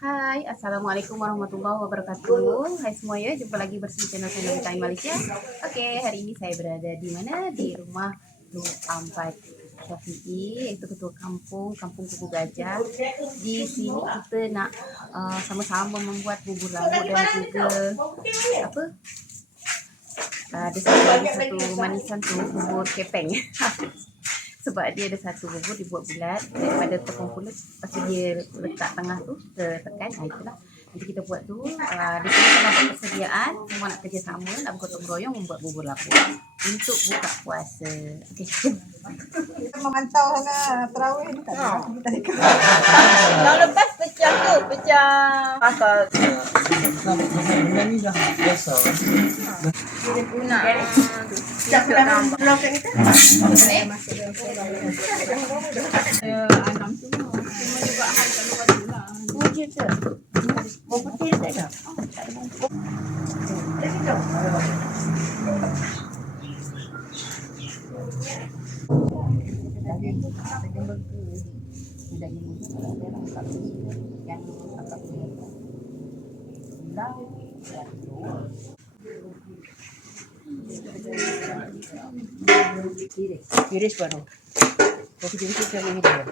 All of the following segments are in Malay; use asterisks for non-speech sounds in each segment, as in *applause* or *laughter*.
Hai, Assalamualaikum warahmatullahi wabarakatuh. Hai semua ya, jumpa lagi bersama channel channel di Malaysia. Okey, hari ini saya berada di mana? Di rumah Nur Ampat Syafi'i, iaitu ketua kampung, kampung Kuku Gajah. Di sini kita nak uh, sama-sama membuat bubur lauk dan juga apa? Uh, ada satu satu manisan tu bubur kepeng. *laughs* Sebab dia ada satu bubur dibuat bulat daripada tepung pulut lepas tu dia letak tengah tu kita tekan ha, itulah nanti kita buat tu uh, di sini terdapat persediaan semua nak kerjasama nak bergotong royong membuat bubur lapuk untuk buka puasa okey Kita memantau sana terawih ni tak ada. Kita dekat. *laughs* Tahun lepas pecah tu, pecah pasal Biasa kan? dia guna. Siap tambah. Pulau kat kita ada? Ada. Iris baru. Kopi jadi kita ini dia.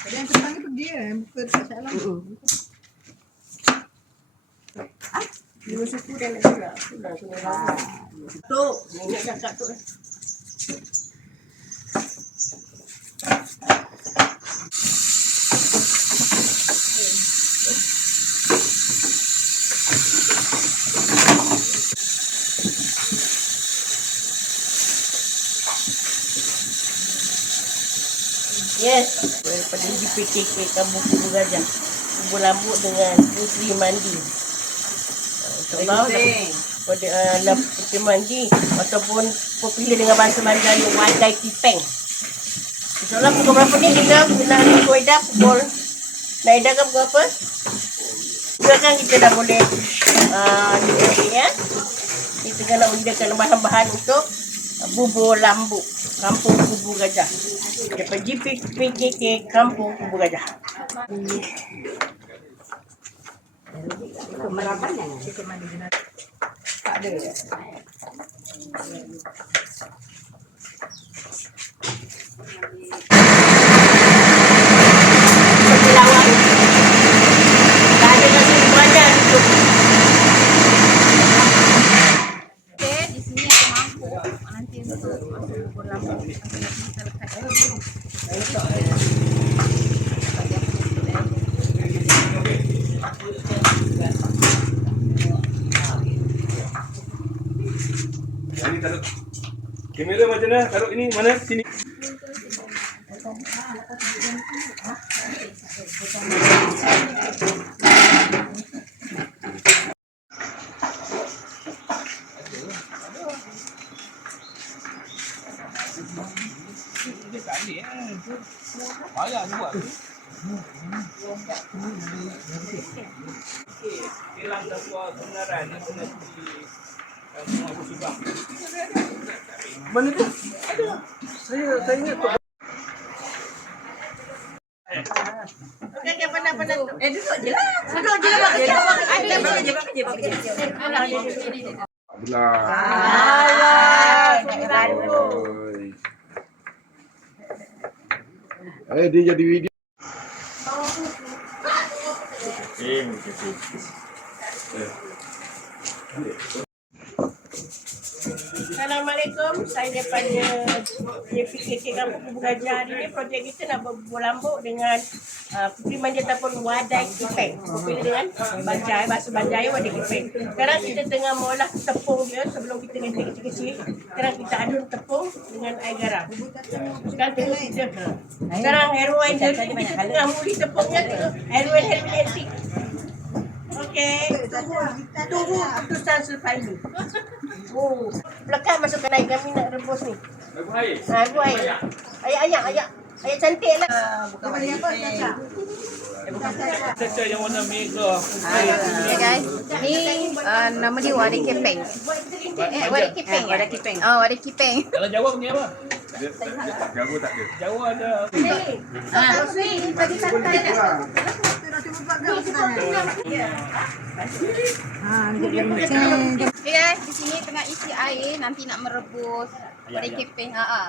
Jadi yang tentang itu dia, bukan tak salah. Dua suku dan nak sudah. Sudah sudah. Tu, nenek cakap tu. Yes, daripada GPKK Kampung Kubu Gajah. Kubu Lambuk dengan Putri Mandi. Ah, InsyaAllah pada uh, nak Putri Mandi ataupun popular dengan bahasa Mandarin Wadai Kipeng. InsyaAllah pukul berapa ni kita nak pukul Ida pukul nak Ida kan pukul apa? Juga kan kita dah boleh uh, ni ya. Kita kan nak menyediakan bahan-bahan untuk bubur lambuk kampung kubu gajah. Daripada GPKK kampung kubu gajah. Ada. Seperti lawang. Tak ada nasi badan tu. Okey, di sini ada mangkuk nanti untuk masuk bubur lambuk. Nanti kita letak Ini taruh. Taruh ini mana? Sini. Mana tu? Ada. Saya saya ingat tu. Okey, okey, pandai, pandai. Eh duduk je lah. Duduk je lah. Kerja. Ada bawa kerja, bawa kerja, bawa kerja. Belah. Alah, sembilan puluh. Eh dia jadi video. Assalamualaikum. Saya daripada JPKK Kampung Gajah. Hari ni projek kita nak berbubur lambuk dengan uh, Puteri Manja ataupun Wadai Kipeng. Popular dengan Banjai, bahasa Banjai Wadai Kipeng. Sekarang kita tengah mengolah tepung dia sebelum kita ganti kecil-kecil. Sekarang kita adun tepung dengan air garam. Sekarang tengok kita. Sekarang heroin dia kita tengah muli tepungnya. Heroin heroin antik. Okey. Tunggu keputusan selepas ini. Oh, lekat masukkan air kami nak rebus ni. Lagu air. Ha, tu air. Ayak-ayak, ayak. Ayak cantik lah. Bukan bagi apa, Caca? Yang warna merah. Ya guys, ni uh, nama dia wadah kepeng. Eh, wadah kepeng. Wadah kepeng. Oh, wadah kepeng. Kalau Jawa punya apa? Jago tak ada. Jawa ada. Ah, Ha, dia dia macam Okay guys, di sini tengah isi air nanti nak merebus wadah kepeng. Ha ah.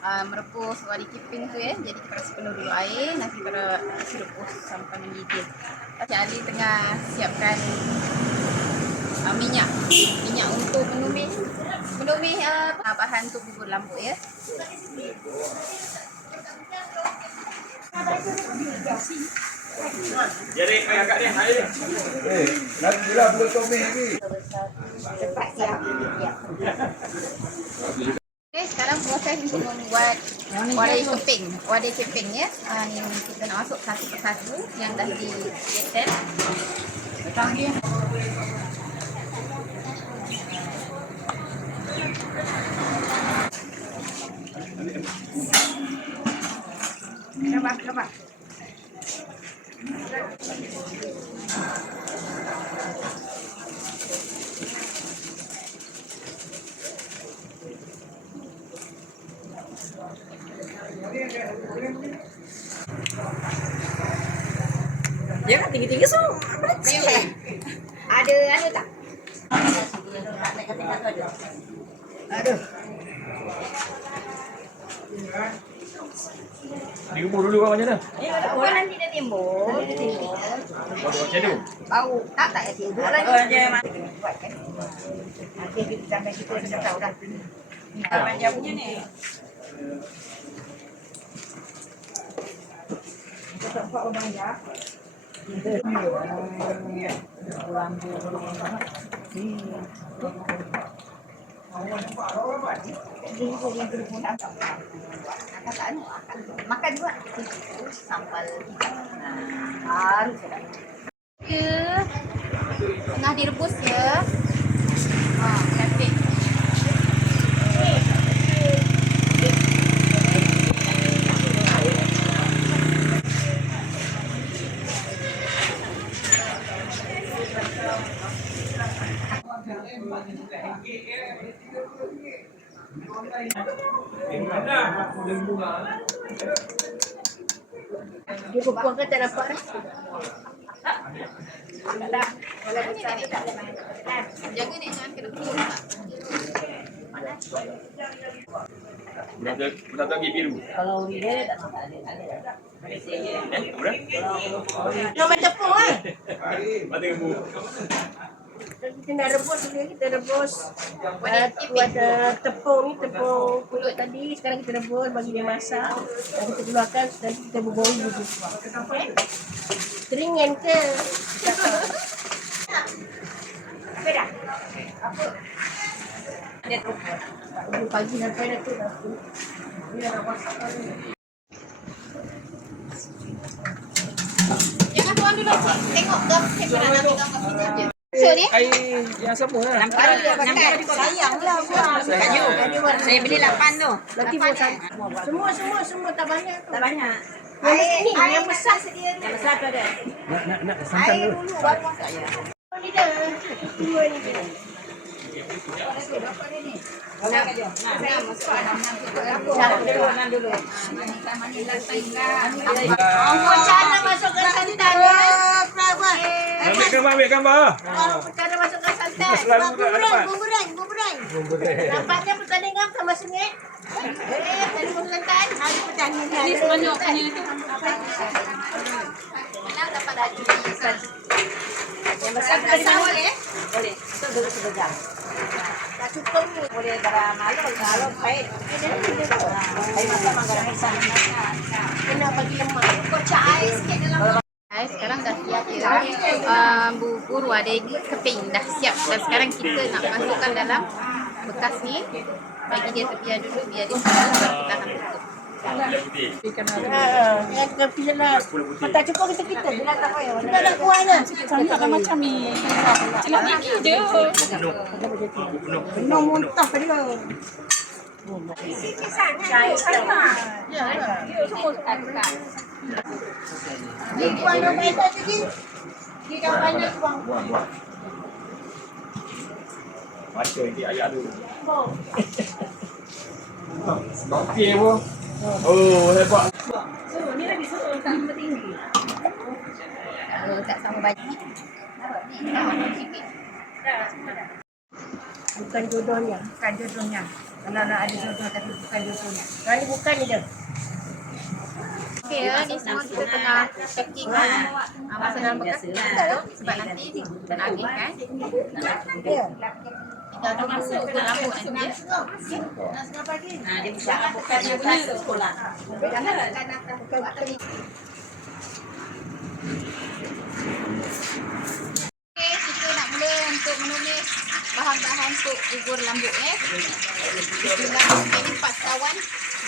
Uh, merebus wadah kepeng tu ya. Jadi kita kasi penuh dulu air, nanti kita isi rebus sampai mendidih. Cik Ali tengah siapkan uh, minyak. Minyak untuk menumis menumis uh, bahan untuk bubur lambuk ya. Jadi ayah kat dia, air. Eh, lagi pula buat comel lagi. Okay, sekarang proses untuk membuat wadah keping. Wadah keping ya. Ha, ni kita nak masuk satu persatu yang dah di geser. Coba, coba. Dia kan tinggi-tinggi so. Ada anu tak? Dikubur dulu kan macam mana? Oh, nanti dah timbul. Buat macam tu. Bau. Tak, tak ada timbul lagi. Oh, dia Nanti kita sampai kita tahu dah. macam punya ni. Akan tak anu, akan makan juga. Sampal ikan. Ya. Tengah direbus ya. Ha, cantik. Dia perempuan kan tak dapat eh. Jaga ni jangan kena tak? Budak biru. Kalau dia tak Eh, budak? Dia macam tepung eh. Mata gemuk. Kita nak rebus dulu kita rebus uh, tu ada tepung ni tepung pulut tadi sekarang kita rebus bagi dia masak dan kita keluarkan dan kita berbaul dulu. Okay? Keringan ke? Beda. Apa? Dia tu. Pagi sampai dah tu dah tu. Dia nak masak lagi. Jangan tuan dulu cik. Tengok gam kamera nanti gambar kita je. So dia. Air yang sama lah. Sayanglah buat. Kayu. Saya beli 8 tu. Nanti buat semua semua semua tak banyak. tu. Tak banyak. Yang ni yang besar sedia ni. Yang besar tu ada. Nak, nak, nak santan dulu. Dulu baru masak ya. Ni dah. Dua ni dia. Oh, cara masukkan santan ya. Ambil gambar, ambil gambar. Cara masukkan santan. Dapat. Bumburan, bumburan. Nampaknya pertandingan sama sengit. Sekarang dah siap ya. Uh, bubur wadah keping dah siap. Dan sekarang kita nak masukkan dalam bekas ni. Bagi dia terbiar dulu biar dia baru kita akan tutup. Gula putih. Ha, yang kopi jelas. Tak cukup kita kita. Bila tak payah. Kita ada kuahnya. Cantik macam ni. Celak gigi je. Penuh. Muntah dia. Saya sama. Ya, ya. Semua suka. Buang dong air tadi ni. Kita banyak buang. Baca nanti ayat dulu. Okey pun. Oh, hebat. Kalau tak sama baju. Bukan jodohnya. Bukan jodohnya. Kalau nak ada jodoh tapi bukan jodohnya. Kali bukan ni dah. Okey ya, ni semua kita tengah packing kan. Ah, masuk dalam bekas kita tu sebab nanti kita nak agih kan. Kita akan masuk ke rambut nanti. ya. Nah, dia bisa bukan dia sekolah. Okey, kita nak mula untuk menulis bahan-bahan untuk gugur rambut eh. Bismillah. Okey, ni part kawan.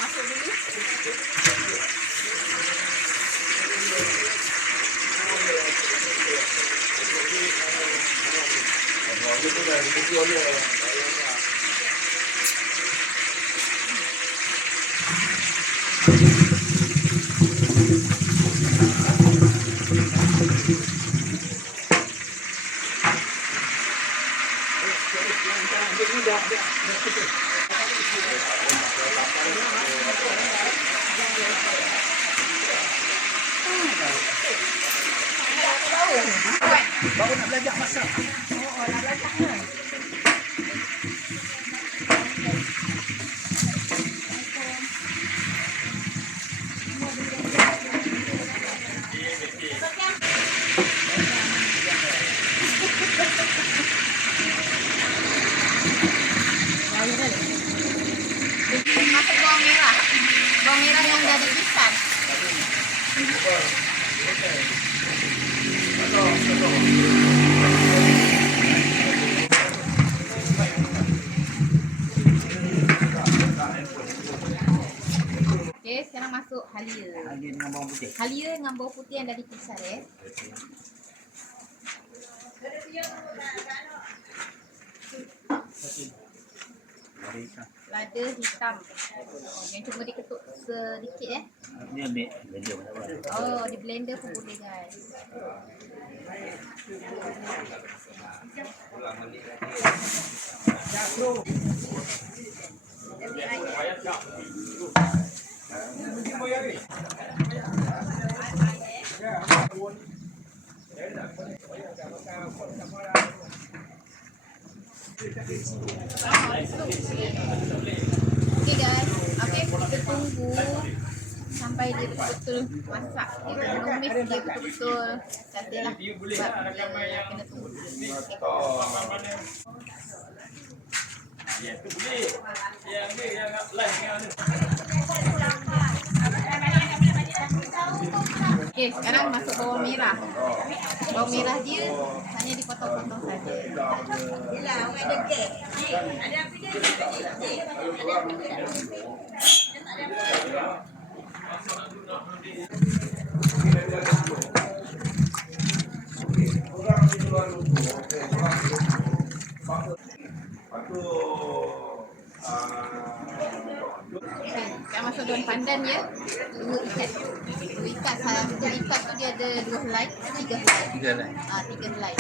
Masuk dulu. 我就不该这么做面了。Okey, sekarang masuk halia. Halia dengan bawang putih. Halia dengan bawang putih yang dah dipisah ya. Lada hitam. Yang cuma diketuk sedikit eh. Dia ambil blender tak apa. Oh, di blender pun boleh guys. Okay guys, okay kita tunggu sampai dia betul-betul masak dia menumis dia betul-betul cantik lah sebab dia kena tunggu okay. Okay, sekarang masuk bawang merah Bawang merah dia hanya dipotong-potong saja Yelah, orang ada gap. Ada apa dia? Ada apa dia? Lepas tu ah, Sekarang masuk daun pandan ya Dua ikat Dua ikat. Satu ikat tu dia ada dua helai Tiga helai. Tiga. Ah, tiga helai.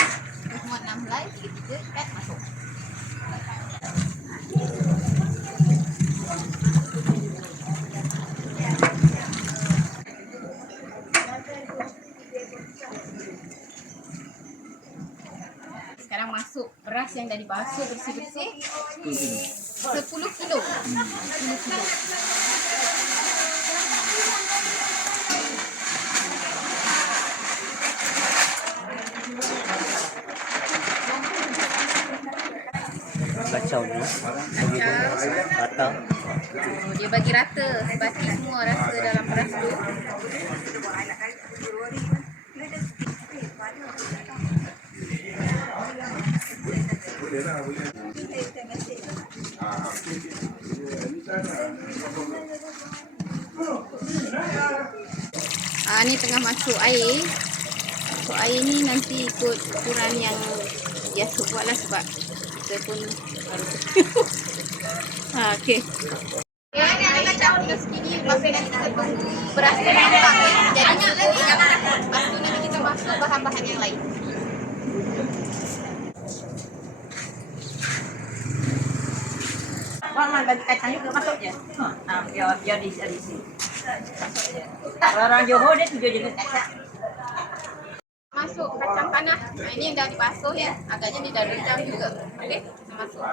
Semua enam helai Tiga-tiga ikat masuk Sekarang masuk beras yang dah dibasuh bersih-bersih 10 kilo 10 kilo Kacau ni. Rata. Oh, dia bagi rata Bagi semua rasa dalam beras tu Ah ni tengah masuk air. Masuk air ni nanti ikut ukuran yang biasa buat lah sebab kita pun harus. ha kita kita tunggu beras tu matang ya. Jadi kita Lepas tu nanti kita masuk bahan-bahan yang lain. Mak bagi kacang juga masuk je. Ha, biar biar di di sini. Masuk je. Kalau orang Johor dia tujuh jenis kacang. Masuk kacang tanah. Nah, ini dah dibasuh ya. Agaknya dia dah rendam juga. Okey, kita masuk.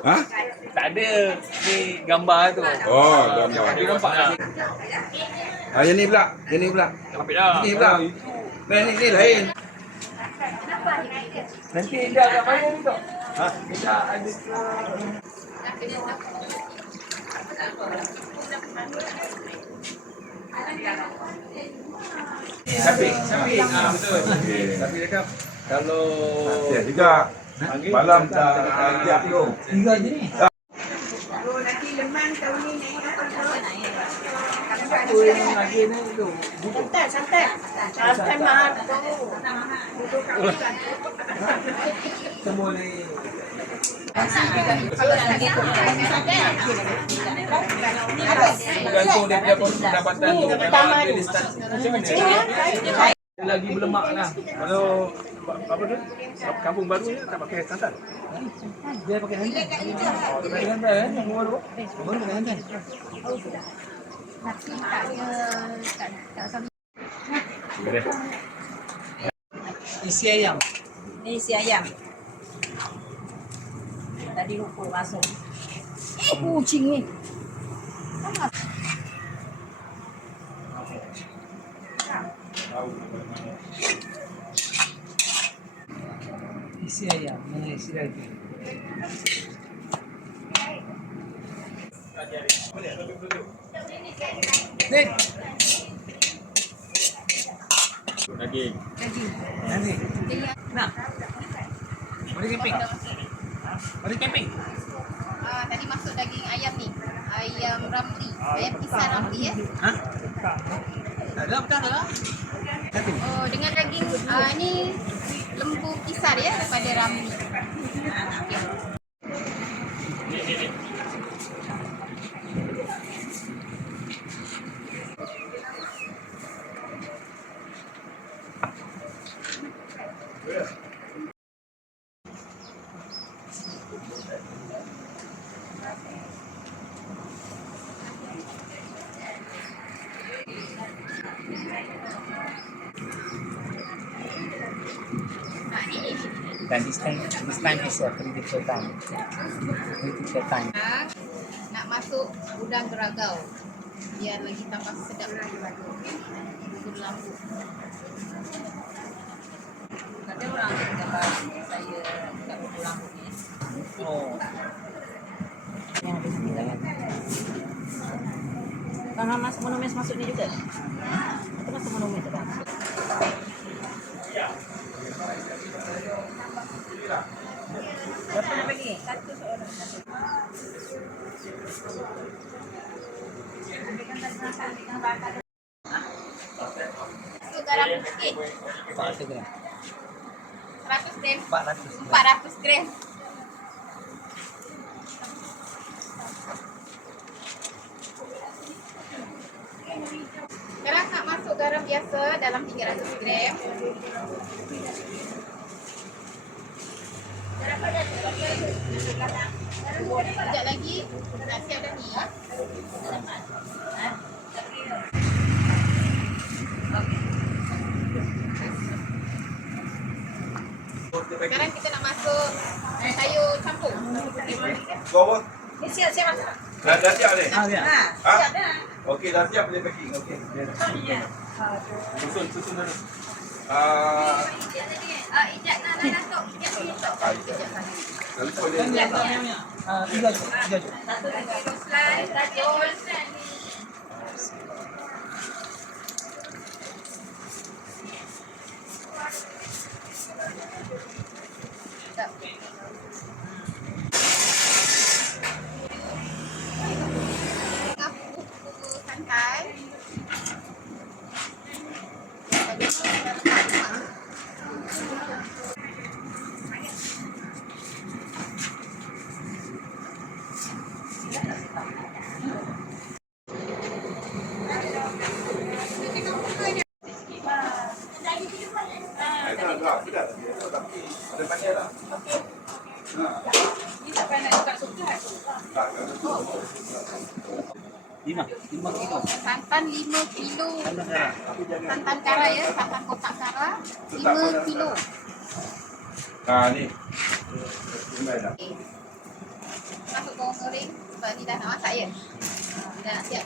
Ha? Tak ada ni gambar tu. Oh, gambar. Dia nampak tak? Ah, yang ni pula. Yang ni pula. Nampak dah. Ni pula. Ni ni, ni lain. Nanti dia agak banyak ni tu. Ha? Dia ada Sapi, sapi. Ah betul. Sapi cakap kalau Ya, juga. Malam dah siap tu. Santai, santai. Santai mahal tu. semua ni Bergantung dia punya pendapatan tu. Memang dia start macam mana? Dia lagi berlemak lah. Kalau apa tu? Kampung baru ni tak pakai santan. Dia pakai santan. Oh, dia pakai santan eh? Kampung baru? Kampung baru pakai santan. Isi ayam. Ni isi ayam. Tadi lupa masuk. Eh, kucing ni. Isi ayam, mana isi lagi? Daging. Nanti. Nak. Mari camping. Mari camping. Ah, tadi masuk daging ayam ni. Ayam ramli. Ayam pisang ramli ya. Ha? Tak ada, tak ada. Nanti. Oh, dengan daging ah, ni lembu kisar ya daripada ramli. Okey. Dan this time, this time is a critical time. Critical time. Nak masuk udang geragau. Biar lagi tambah sedap. Bubur lambu. Ada orang gambar saya kat pulang ni. Oh. Yang ada sini kan. Bang Hamas monumen masuk ni juga. Itu masuk monumen tu bang. Berapa nak bagi? Satu seorang. Masuk garam sikit. 400 gram. 100 gram. 400 gram. 400 gram. Sekarang nak masuk garam biasa dalam 300 gram. Sekejap lagi nak siap dah ni. Sekarang kita nak masuk sayur campur. Kau apa? Ni siap siap masuk. Dah, dah siap ni? Ah, ya. Ha, Ha? siap dah. Okey, dah siap boleh packing. Okey. Susun, susun dulu. Ah, Ah, ijat nak nak datuk. Ijat sini tok. kalau kau dia Ah, tiga je, tiga je. Slide, datuk. Lima, lima kilo. Santan 5 kilo. Santan kara ya, santan kotak kara 5 kilo. Ah ni. Masuk bawang ni dah nak masak ya. Dah nak siap.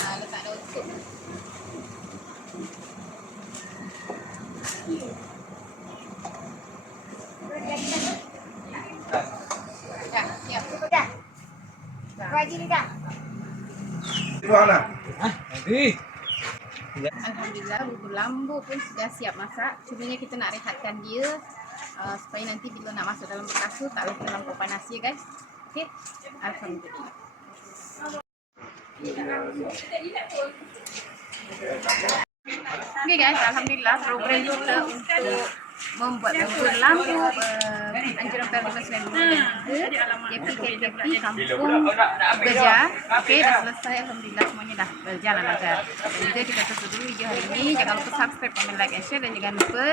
Ah, letak daun sup. Dah, siap. Dah. Bagi ni dah. Di mana? Alhamdulillah bubur lambu pun sudah siap masak. Cumanya kita nak rehatkan dia uh, supaya nanti bila nak masuk dalam bekas tu tak boleh terlampau panas ya guys. Okey. Alhamdulillah. Okey guys, alhamdulillah program kita untuk membuat bubur lambu uh, anjuran Perlima Selangor KPKP Kampung Beja. Okey, dah selesai alhamdulillah semuanya dah berjalan lancar. Jadi kita tutup dulu video hari ini. Jangan lupa subscribe, komen, like, and share dan jangan lupa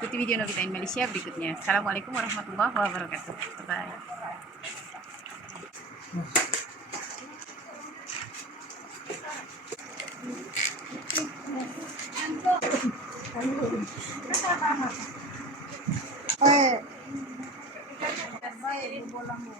ikuti video Novita in Malaysia berikutnya. Assalamualaikum warahmatullahi wabarakatuh. Bye. Baik. Baik, bubur lambu.